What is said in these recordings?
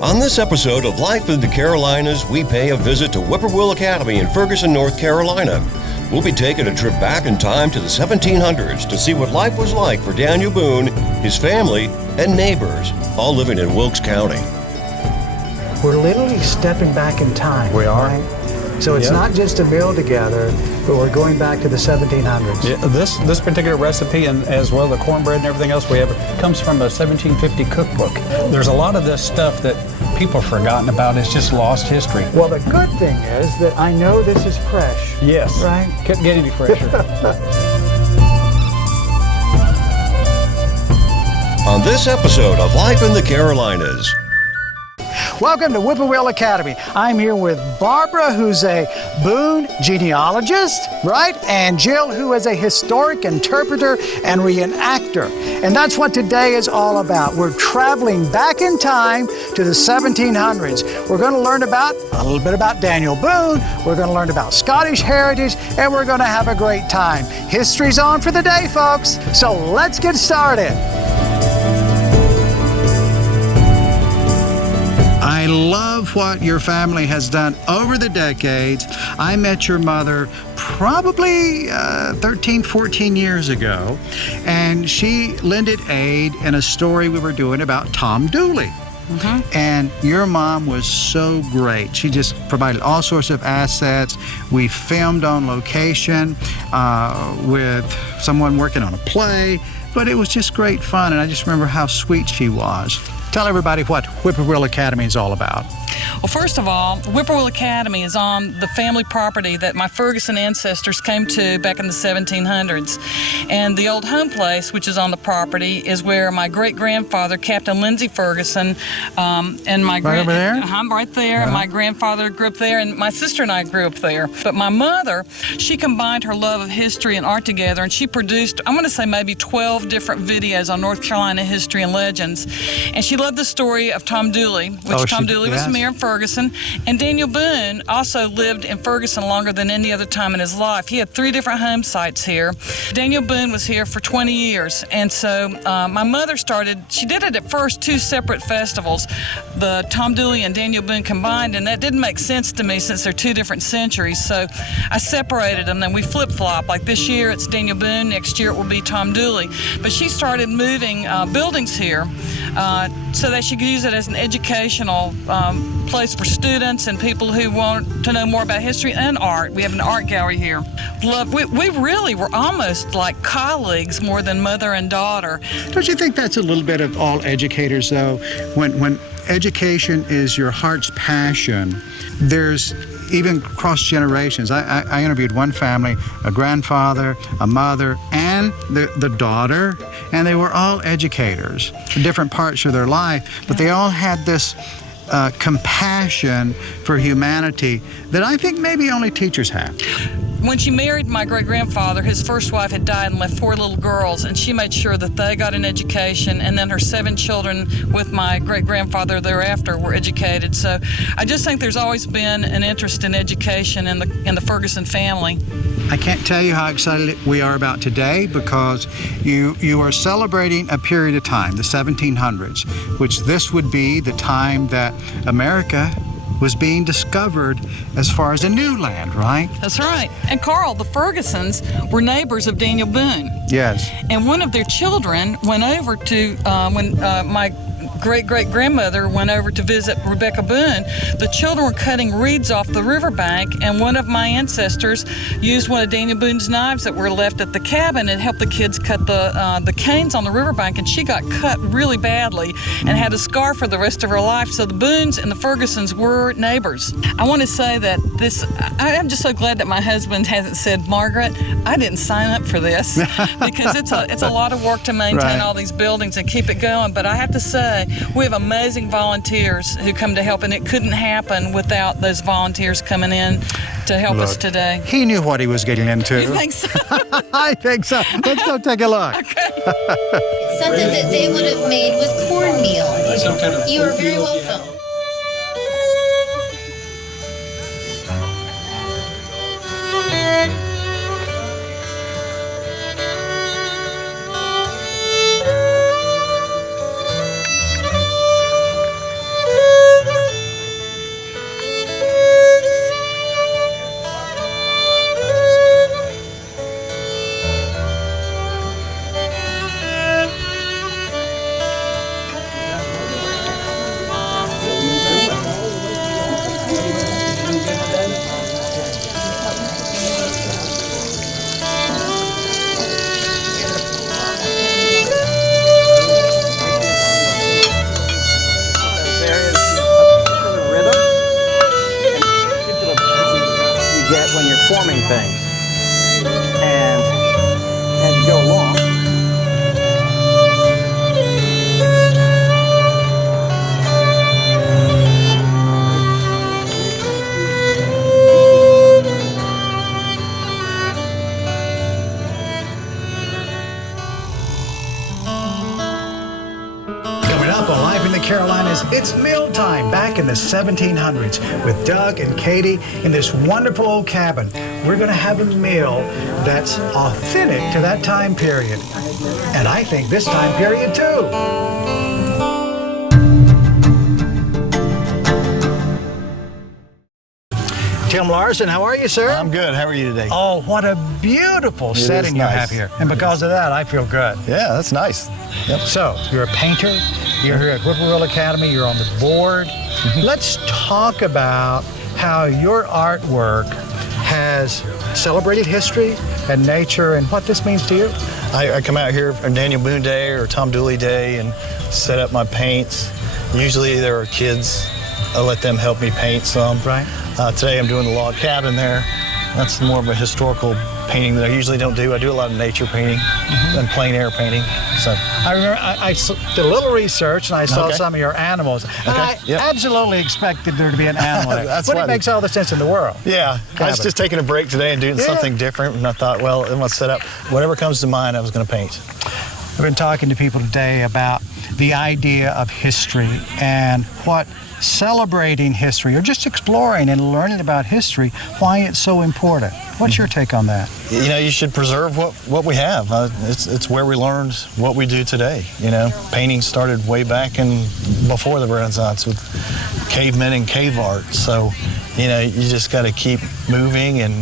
On this episode of Life in the Carolinas, we pay a visit to Whippoorwill Academy in Ferguson, North Carolina. We'll be taking a trip back in time to the 1700s to see what life was like for Daniel Boone, his family, and neighbors, all living in Wilkes County. We're literally stepping back in time. We are. Right? So it's not just a meal together, but we're going back to the 1700s. Yeah, this particular recipe, and as well the cornbread and everything else we have, comes from a 1750 cookbook. There's a lot of this stuff that people have forgotten about. It's just lost history. Well, the good thing is that I know this is fresh. Yes. Right? Couldn't get any fresher. On this episode of Life in the Carolinas. Welcome to Whippoorwill Academy. I'm here with Barbara, who's a Boone genealogist, right? And Jill, who is a historic interpreter and reenactor. And that's what today is all about. We're traveling back in time to the 1700s. We're going to learn about a little bit about Daniel Boone. We're going to learn about Scottish heritage, and we're going to have a great time. History's on for the day, folks. So let's get started. I love what your family has done over the decades. I met your mother probably 13, 14 years ago, and she lended aid in a story we were doing about Tom Dooley. Mm-hmm. And your mom was so great. She just provided all sorts of assets. We filmed on location with someone working on a play, but it was just great fun, and I just remember how sweet she was. Tell everybody what Whippoorwill Academy is all about. Well, first of all, Whippoorwill Academy is on the family property that my Ferguson ancestors came to back in the 1700s. And the old home place, which is on the property, is where my great-grandfather, Captain Lindsay Ferguson, and my right over there? I'm right there. And my grandfather grew up there, and my sister and I grew up there. But my mother, she combined her love of history and art together, and she produced, I'm going to say maybe 12 different videos on North Carolina history and legends. And she loved the story of Tom Dooley, which Tom Dooley was mayor of Ferguson. And Daniel Boone also lived in Ferguson longer than any other time in his life. He had 3 different home sites here. Daniel Boone was here for 20 years. And so my mother she did it at first 2 separate festivals, the Tom Dooley and Daniel Boone combined, and that didn't make sense to me since they're 2 different centuries. So I separated them, then we flip-flop. Like this year it's Daniel Boone, next year it will be Tom Dooley. But she started moving buildings here so that she could use it as an educational place for students and people who want to know more about history and art. We have an art gallery here. We really were almost like colleagues more than mother and daughter. Don't you think that's a little bit of all educators, though? When education is your heart's passion, there's even cross generations. I interviewed one family, a grandfather, a mother, and the daughter, and they were all educators in different parts of their life, but they all had this compassion for humanity that I think maybe only teachers have. When she married my great-grandfather, his first wife had died and left 4 little girls, and she made sure that they got an education, and then her 7 children with my great-grandfather thereafter were educated. So I just think there's always been an interest in education in the Ferguson family. I can't tell you how excited we are about today, because you are celebrating a period of time, the 1700s, which this would be the time that America was being discovered as far as a new land, right? That's right. And Carl, the Fergusons were neighbors of Daniel Boone. Yes. And one of their children went over to, when my great-great-grandmother went over to visit Rebecca Boone, the children were cutting reeds off the riverbank, and one of my ancestors used one of Daniel Boone's knives that were left at the cabin and helped the kids cut the canes on the riverbank, and she got cut really badly and had a scar for the rest of her life. So the Boones and the Fergusons were neighbors. I want to say that I'm just so glad that my husband hasn't said, Margaret, I didn't sign up for this, because it's a lot of work to maintain all these buildings and keep it going. But I have to say, we have amazing volunteers who come to help, and it couldn't happen without those volunteers coming in to help us today. He knew what he was getting into. You think so? I think so. Let's go take a look. Okay. Something that they would have made with cornmeal. You are very welcome. It's mealtime back in the 1700s with Doug and Katie in this wonderful old cabin. We're going to have a meal that's authentic to that time period. And I think this time period too. Tim Larson, how are you, sir? I'm good. How are you today? Oh, what a beautiful setting you have here. And because of that, I feel good. Yeah, that's nice. Yep. So, you're a painter, you're here at Whippoorwill Academy, you're on the board. Let's talk about how your artwork has celebrated history and nature and what this means to you. I come out here on Daniel Boone Day or Tom Dooley Day and set up my paints. Usually there are kids. I let them help me paint some. Right. Today I'm doing the log cabin there. That's more of a historical painting that I usually don't do. I do a lot of nature painting and plein air painting. So I remember I did a little research and I saw Okay. some of your animals. And Okay, I yep. absolutely expected there to be an animal there. That's But it why- makes all the sense in the world. yeah, I was just taking a break today and doing Yeah. something different, and I thought, well, I'm gonna set up whatever comes to mind. I was gonna paint. I've been talking to people today about the idea of history and what celebrating history or just exploring and learning about history, why it's so important. What's your take on that? You know, you should preserve what we have. It's where we learned what we do today. You know, painting started way back in before the Renaissance with cavemen and cave art. So, you know, you just got to keep moving and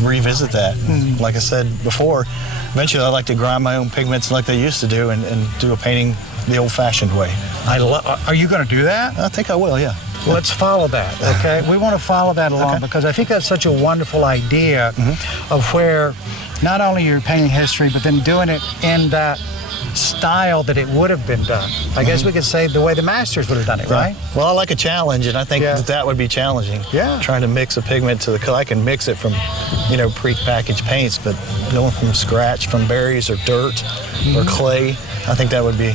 revisit that. And like I said before, eventually I'd like to grind my own pigments like they used to do and do a painting the old-fashioned way. Are you going to do that? I think I will, yeah. Well, let's follow that, okay? We want to follow that along because I think that's such a wonderful idea of where not only you're painting history, but then doing it in that style that it would have been done. I guess we could say the way the masters would have done it, right? Well, I like a challenge, and I think that would be challenging. Yeah. Trying to mix a pigment to the color. I can mix it from, you know, pre-packaged paints, but going from scratch, from berries or dirt or clay, I think that would be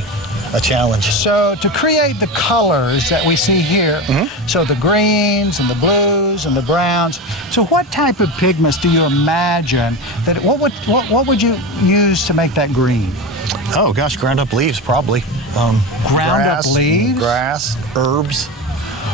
a challenge. So to create the colors that we see here, so the greens and the blues and the browns, so what type of pigments do you imagine that, what would you use to make that green? Oh gosh, ground up leaves probably. Ground up leaves? Grass, herbs,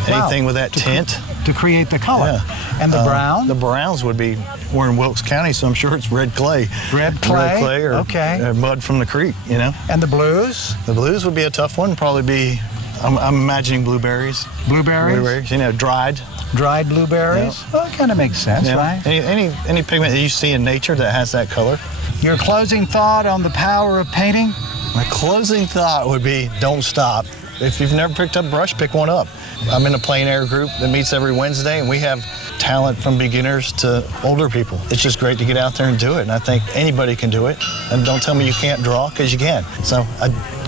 anything with that tint. To create the color. Yeah. And the brown? The browns would be, we're in Wilkes County, so I'm sure it's red clay. Red clay? Red clay or mud from the creek, you know. And the blues? The blues would be a tough one, probably be, I'm imagining blueberries. Blueberries? Blueberries, you know, dried. Dried blueberries? Yeah. Well, it kind of makes sense, Yeah. right? Any pigment that you see in nature that has that color. Your closing thought on the power of painting? My closing thought would be, don't stop. If you've never picked up brush, pick one up. I'm in a plein air group that meets every Wednesday, and we have talent from beginners to older people. It's just great to get out there and do it, and I think anybody can do it. And don't tell me you can't draw, because you can. So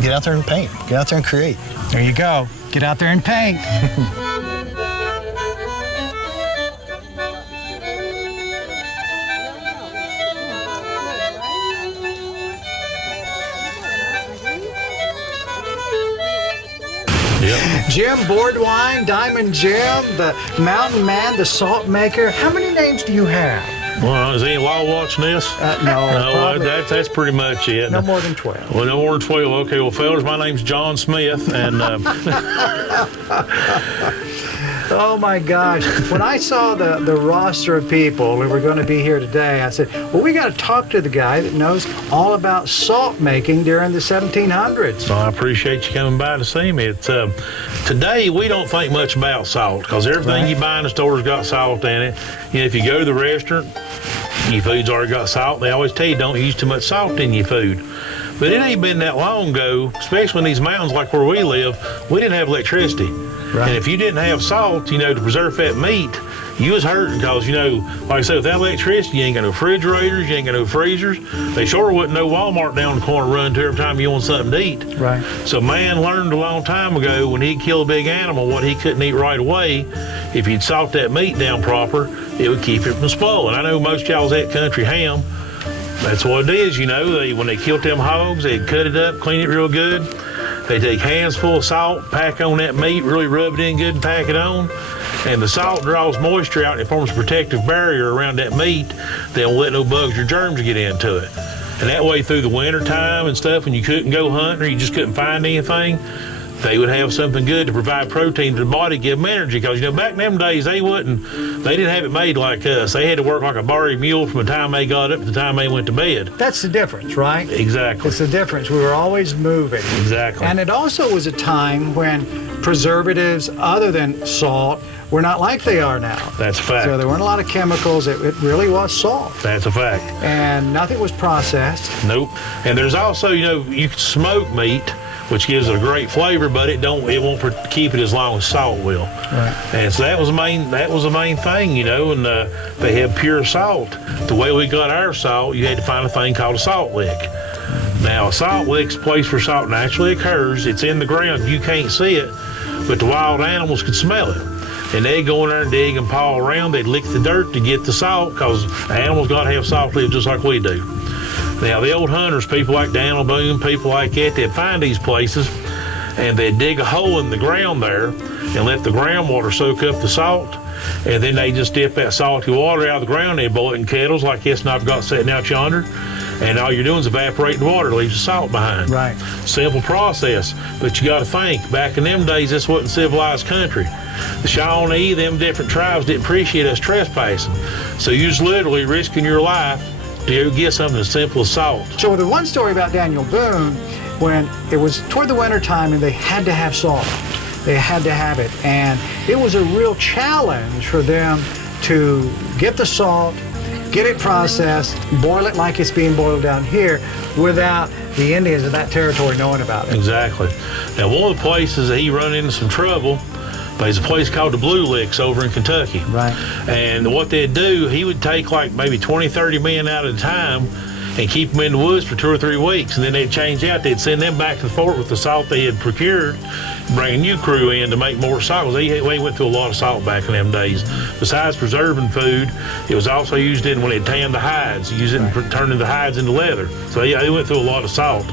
get out there and paint. Get out there and create. There you go. Get out there and paint. Jim Boardwine, Diamond Jim, the Mountain Man, the Salt Maker. How many names do you have? Well, is any law watching this? No, probably that's pretty much it. no more than 12. Well, no more than 12. Okay, well, fellas, my name's John Smith, and Oh my gosh. When I saw the roster of people we were going to be here today, I said, well, we got to talk to the guy that knows all about salt making during the 1700s. so I appreciate you coming by to see me. It's, today, we don't think much about salt because everything you buy in the store's got salt in it. You know, if you go to the restaurant, your food's already got salt. They always tell you don't use too much salt in your food. But it ain't been that long ago, especially in these mountains like where we live, we didn't have electricity. Right. And if you didn't have salt, you know, to preserve that meat, you was hurting because, you know, like I said, without electricity, you ain't got no refrigerators, you ain't got no freezers. They sure wouldn't no Walmart down the corner run to every time you want something to eat. Right. So man learned a long time ago when he'd kill a big animal, what he couldn't eat right away, if he'd salt that meat down proper, it would keep it from spoiling. I know most of y'all's at country ham. That's what it is, you know. When they killed them hogs, they'd cut it up, clean it real good. They take hands full of salt, pack on that meat, really rub it in good and pack it on. And the salt draws moisture out and it forms a protective barrier around that meat that won't let no bugs or germs get into it. And that way through the winter time and stuff, when you couldn't go hunting or you just couldn't find anything, they would have something good to provide protein to the body, give them energy. Because, back in them days, they didn't have it made like us. They had to work like a barry mule from the time they got up to the time they went to bed. That's the difference, right? Exactly. It's the difference. We were always moving. Exactly. And it also was a time when preservatives other than salt were not like they are now. That's a fact. So there weren't a lot of chemicals. It really was salt. That's a fact. And nothing was processed. Nope. And there's also, you can smoke meat, which gives it a great flavor, but it won't keep it as long as salt will. Right. And so that was the main thing, and they have pure salt. The way we got our salt, you had to find a thing called a salt lick. Now, a salt lick's a place where salt naturally occurs. It's in the ground. You can't see it, but the wild animals can smell it. And they'd go in there and dig and paw around. They'd lick the dirt to get the salt, because animals got to have salt lives just like we do. Now, the old hunters, people like Daniel Boone, people like that, they'd find these places, and they'd dig a hole in the ground there and let the groundwater soak up the salt. And then they just dip that salty water out of the ground. They boil it in kettles like this and I've got sitting out yonder. And all you're doing is evaporating the water, leaves the salt behind. Right. Simple process. But you got to think, back in them days, this wasn't civilized country. The Shawnee, them different tribes didn't appreciate us trespassing. So you was literally risking your life to get something as simple as salt. So the one story about Daniel Boone, when it was toward the winter time and they had to have salt. They had to have it. And it was a real challenge for them to get the salt, get it processed, boil it like it's being boiled down here without the Indians of that territory knowing about it. Exactly. Now, one of the places that he run into some trouble, there's a place called the Blue Licks over in Kentucky. Right. And what they'd do, he would take like maybe 20, 30 men out at a time and keep them in the woods for 2 or 3 weeks. And then they'd change out. They'd send them back to the fort with the salt they had procured, bring a new crew in to make more salt. They went through a lot of salt back in them days. Besides preserving food, it was also used in when they tanned the hides, use it in turning the hides into leather. So they went through a lot of salt.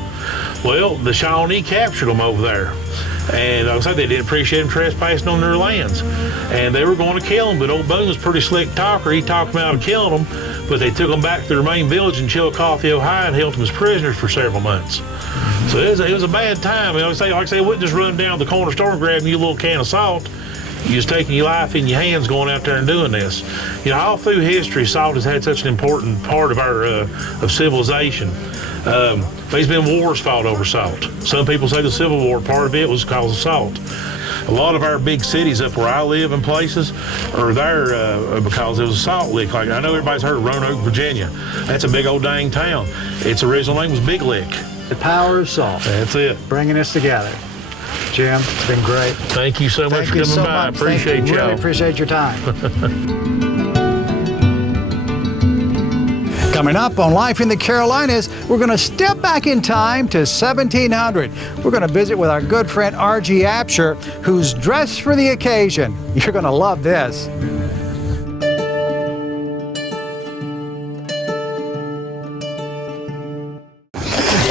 Well, the Shawnee captured them over there. And like I said, they didn't appreciate them trespassing on their lands. And they were going to kill them, but old Boone was a pretty slick talker. He talked them out of killing them, but they took them back to their main village in Chillicothe, Ohio, and held them as prisoners for several months. So it was a bad time. Like I say, I wouldn't just run down to the corner store and grab you a little can of salt. You're just taking your life in your hands going out there and doing this. All through history, salt has had such an important part of our of civilization. There's been wars fought over salt. Some people say the Civil War, part of it was because of salt. A lot of our big cities up where I live and places are there because there was a salt lick. Like I know everybody's heard of Roanoke, Virginia. That's a big old dang town. Its original name was Big Lick. The power of salt. That's it. Bringing us together. Jim, it's been great. Thank you so much for coming by. I appreciate you. Really appreciate your time. Coming up on Life in the Carolinas, we're going to step back in time to 1700. We're going to visit with our good friend R.G. Apsher, who's dressed for the occasion. You're going to love this.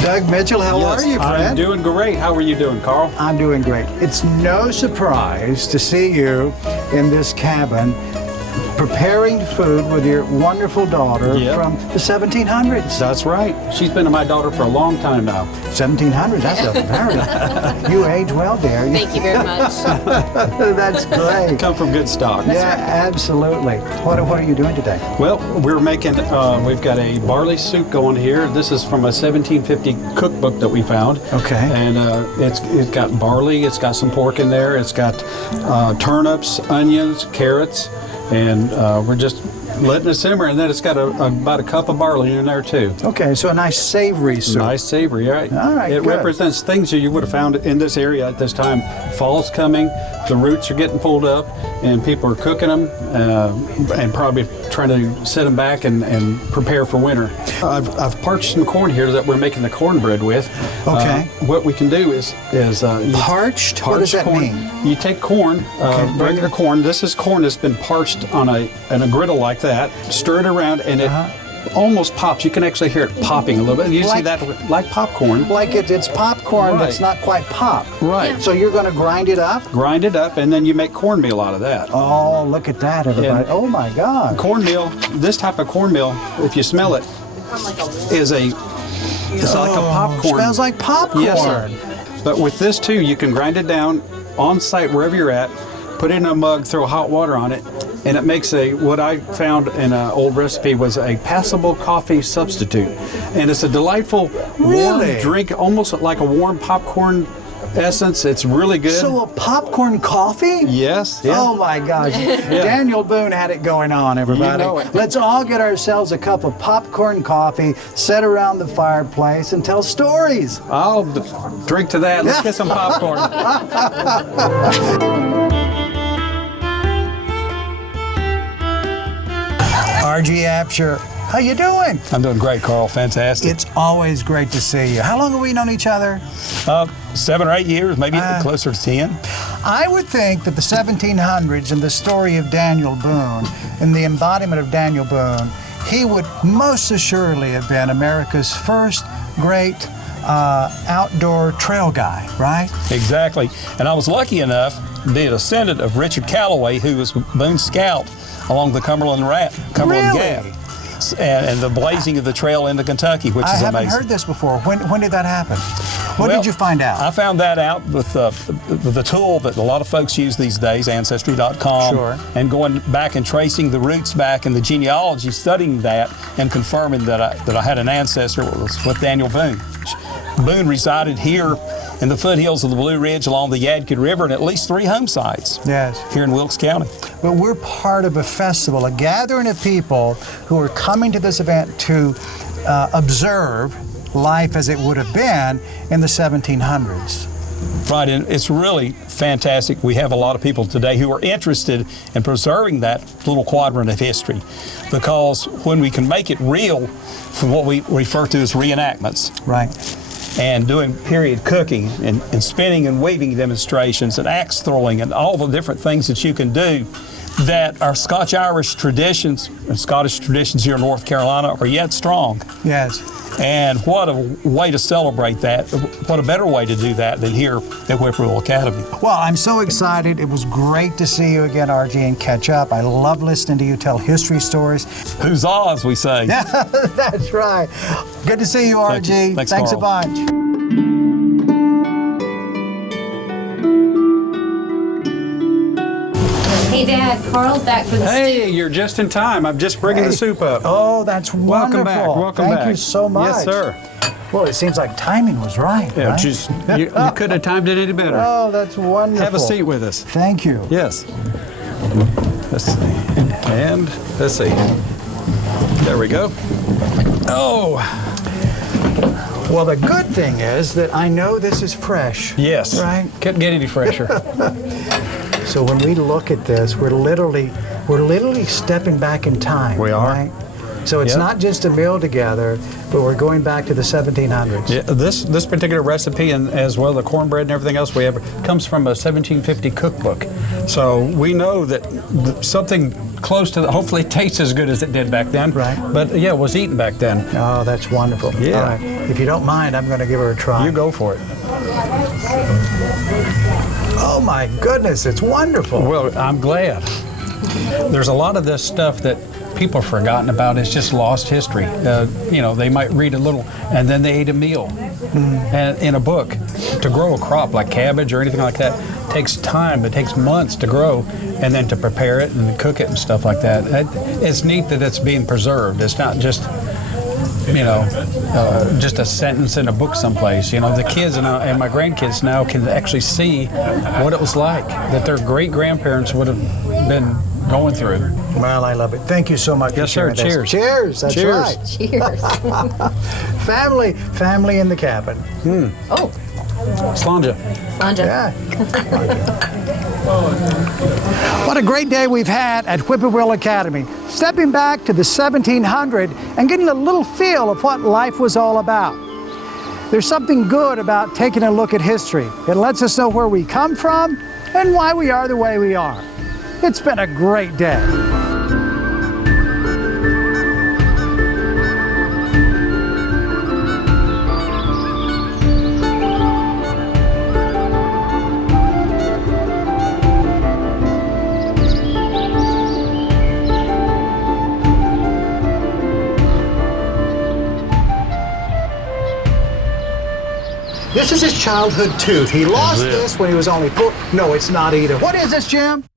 Doug Mitchell, how are you, friend? I'm doing great. How are you doing, Carl? I'm doing great. It's no surprise to see you in this cabin preparing food with your wonderful daughter from the 1700s. That's right. She's been my daughter for a long time now. 1700s, that's a very... You age well, dear. Thank you very much. That's great. Come from good stock. Yeah, absolutely. What are you doing today? Well, we're making, we've got a barley soup going here. This is from a 1750 cookbook that we found. Okay. And it's got barley, it's got some pork in there, it's got turnips, onions, carrots, and we're just letting it simmer, and then it's got about a cup of barley in there too. Okay, so a nice savory soup. Nice savory, right? All right, it good. Represents things that you would have found in this area at this time. Fall's coming, the roots are getting pulled up, and people are cooking them and probably trying to set them back and prepare for winter. I've parched some corn here that we're making the cornbread with. Okay. What we can do is parched? What does that corn. mean? You take corn, regular corn. This is corn that's been parched on a griddle like that. Stir it around, and it almost pops. You can actually hear it popping a little bit. You see that like popcorn. Like it's popcorn, but it's not quite pop. Right. So you're going to grind it up? Grind it up, and then you make cornmeal out of that. Oh, look at that, everybody. Oh, my God. Cornmeal, this type of cornmeal, if you smell it, it's like a popcorn. Smells like popcorn. Yes, sir. But with this too, you can grind it down on site wherever you're at, put it in a mug, throw hot water on it, and it makes what I found in an old recipe was a passable coffee substitute. And it's a delightful warm drink, almost like a warm popcorn essence. It's really good. So a popcorn coffee? Yes. Yeah. Oh my gosh. Daniel Boone had it going on, everybody. You know it. Let's all get ourselves a cup of popcorn coffee, sit around the fireplace, and tell stories. I'll drink to that. Let's get some popcorn. R.G. Apsher, how you doing? I'm doing great, Carl. Fantastic. It's always great to see you. How long have we known each other? 7 or 8 years, maybe closer to 10. I would think that the 1700s and the story of Daniel Boone and the embodiment of Daniel Boone, he would most assuredly have been America's first great outdoor trail guy, right? Exactly. And I was lucky enough to be a descendant of Richard Calloway, who was Boone's scout along the Cumberland Gap. And the blazing of the trail into Kentucky, which is amazing. I haven't heard this before. When did that happen? What did you find out? I found that out with the tool that a lot of folks use these days, Ancestry.com. Sure. And going back and tracing the roots back in the genealogy, studying that, and confirming that I had an ancestor with Daniel Boone. Boone resided here in the foothills of the Blue Ridge along the Yadkin River and at least 3 home sites here in Wilkes County. But we're part of a festival, a gathering of people who are coming to this event to observe life as it would have been in the 1700s. Right, and it's really fantastic. We have a lot of people today who are interested in preserving that little quadrant of history, because when we can make it real from what we refer to as reenactments. Right. And doing period cooking and spinning and weaving demonstrations and axe throwing and all the different things that you can do, that our Scotch-Irish traditions and Scottish traditions here in North Carolina are yet strong. Yes. And what a way to celebrate that. What a better way to do that than here at Whippoorwill Academy. Well, I'm so excited. It was great to see you again, RG, and catch up. I love listening to you tell history stories. Huzzah, as we say. That's right. Good to see you, RG. Thanks a bunch. Hey, Dad, Carl's back for the Hey, you're just in time. I'm just bringing the soup up. Oh, that's wonderful. Welcome back. Welcome back. Thank you so much. Yes, sir. Well, it seems like timing was right. Yeah, right? just you couldn't have timed it any better. Oh, that's wonderful. Have a seat with us. Thank you. Yes. Let's see. And let's see. There we go. Oh. Well, the good thing is that I know this is fresh. Yes. Right? Couldn't get any fresher. So when we look at this, we're literally stepping back in time. We are. Right? So it's not just a meal together, but we're going back to the 1700s. Yeah, this particular recipe, and as well the cornbread and everything else we have, comes from a 1750 cookbook. So we know that something close to hopefully it tastes as good as it did back then. Right. But yeah, it was eaten back then. Oh, that's wonderful. Yeah. All right. If you don't mind, I'm going to give her a try. You go for it. Oh my goodness, it's wonderful. Well, I'm glad. There's a lot of this stuff that people have forgotten about. It's just lost history. They might read a little, and then they ate a meal. And in a book, to grow a crop like cabbage or anything like that takes time. It takes months to grow, and then to prepare it and cook it and stuff like that. It's neat that it's being preserved. It's not just just a sentence in a book someplace. The kids and my grandkids now can actually see what it was like that their great-grandparents would have been going through. Well, I love it. Thank you so much. Yes, sir. Cheers. Cheers. That's Cheers. right. Cheers. Family in the cabin. Oh, Slanja. Sanja. Yeah. What a great day we've had at Whippoorwill Academy. Stepping back to the 1700 and getting a little feel of what life was all about. There's something good about taking a look at history. It lets us know where we come from and why we are the way we are. It's been a great day. This This is his childhood tooth. He lost it. this when he was only 4. No, it's not either. What is this, Jim?